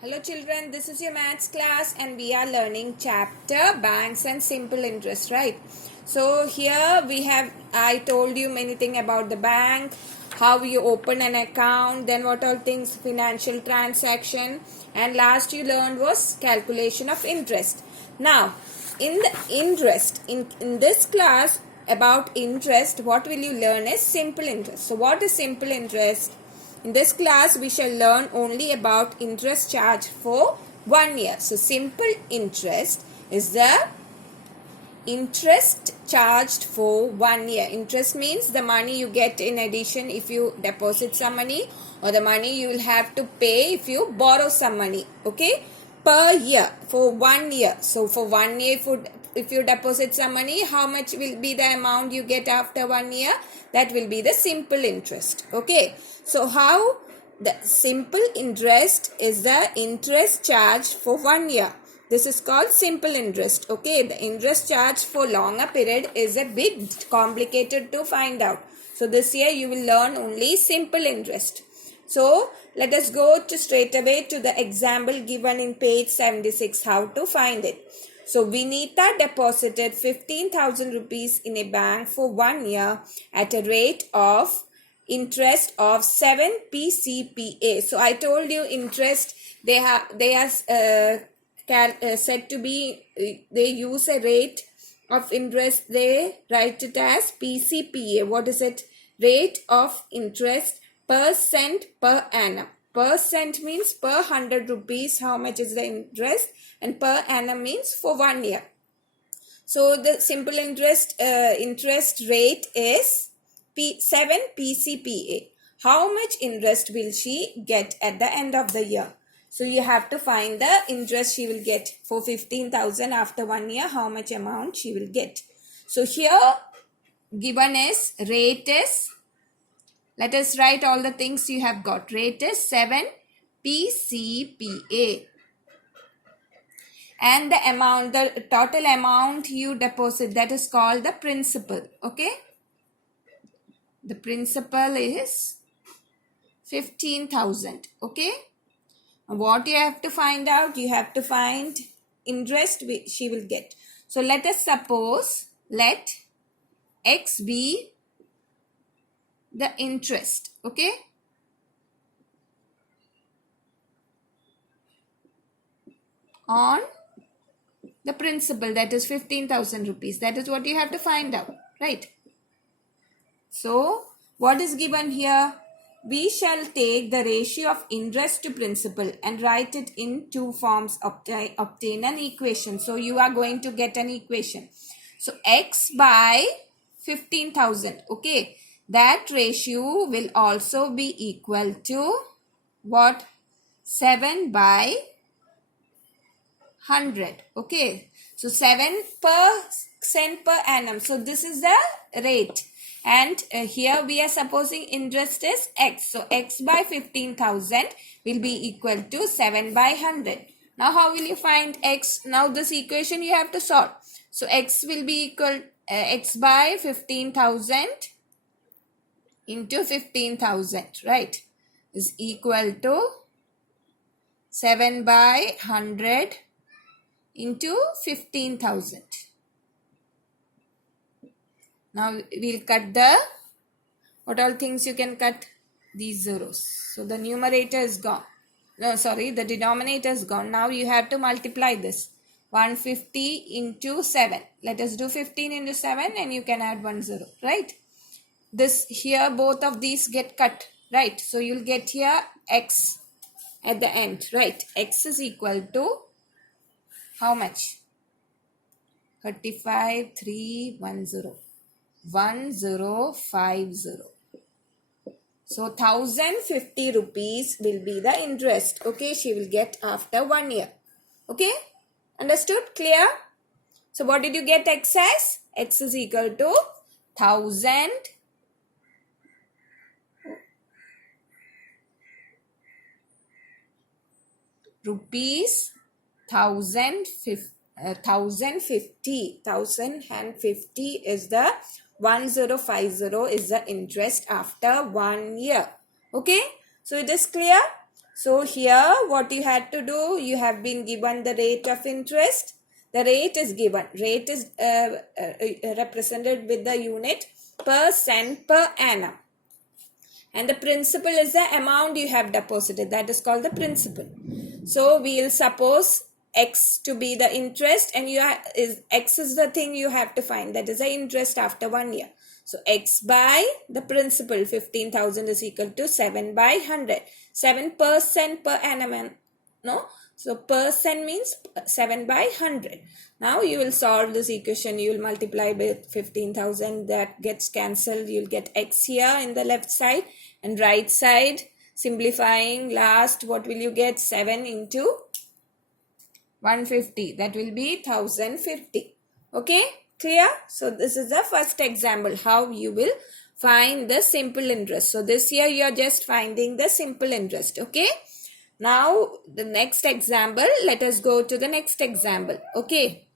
Hello children, this is your maths class and we are learning chapter banks and simple interest, right? So here I told you many things about the bank, how you open an account, then what all things, financial transaction, and last you learned was calculation of interest. Now, in the interest, in this class about interest, what will you learn is simple interest. So what is simple interest? In this class, we shall learn only about interest charge for 1 year. So, simple interest is the interest charged for 1 year. Interest means the money you get in addition if you deposit some money, or the money you will have to pay if you borrow some money. Okay, per year for 1 year. So, for 1 year, if you deposit some money, how much will be the amount you get after 1 year? That will be the simple interest. Okay, so how the simple interest is the interest charge for 1 year. This is called simple interest. Okay, the interest charge for longer period is a bit complicated to find out. So this year you will learn only simple interest. So let us go straight away to the example given in page 76, how to find it. So Vinita deposited 15,000 rupees in a bank for 1 year at a rate of interest of 7 PCPA. So I told you interest, they are said to be, they use a rate of interest, they write it as PCPA. What is it? Rate of interest percent per annum. Percent means per 100 rupees how much is the interest, and per annum means for 1 year. So the simple interest rate is 7 PCPA. How much interest will she get at the end of the year? So you have to find the interest she will get for 15,000 after 1 year, how much amount she will get. So here given is rate is, let us write all the things you have got. Rate is 7 PCPA. And the amount, the total amount you deposit, that is called the principal. Okay. The principal is 15,000. Okay. What you have to find out? You have to find interest she will get. So let us suppose, let X be the interest. Okay. On the principal, that is 15,000 rupees. That is what you have to find out. Right. So what is given here? We shall take the ratio of interest to principal and write it in two forms, obtain an equation. So you are going to get an equation. So X by 15,000. Okay. That ratio will also be equal to what? 7 by 100. Okay. So 7% per annum. So this is the rate. And here we are supposing interest is X. So X by 15,000 will be equal to 7 by 100. Now how will you find X? Now this equation you have to solve. So X will be equal, X by 15,000 into 15,000, right, is equal to 7 by 100 into 15,000. Now we'll cut the, what all things you can cut? These zeros. So the numerator is gone. No, sorry, the denominator is gone. Now you have to multiply this. 150 into 7. Let us do 15 into 7 and you can add 1 0. Right? This here, both of these get cut. Right? So you'll get here X at the end. Right? X is equal to how much? 35,310. 1050. So 1,050 rupees will be the interest. Okay, she will get after 1 year. Okay, understood? Clear? So what did you get X as? X is equal to 1,000 rupees, 1,050. 1,050 is the 1050 is the interest after 1 year. Okay, so it is clear. So here what you had to do, you have been given the rate of interest. The rate is given. Rate is represented with the unit % per annum. And the principal is the amount you have deposited. That is called the principal. So we will suppose X to be the interest, and X is the thing you have to find. That is the interest after 1 year. So X by the principal 15,000 is equal to 7 by 100. 7% per annum. No? So percent means 7 by 100. Now you will solve this equation. You will multiply with 15,000. That gets cancelled. You will get X here in the left side, and right side simplifying last, what will you get? 7 into 150. That will be 1050. Okay, clear? So this is the first example, how you will find the simple interest. So this year you are just finding the simple interest. Okay. Now the next example, let us go to the next example. Okay.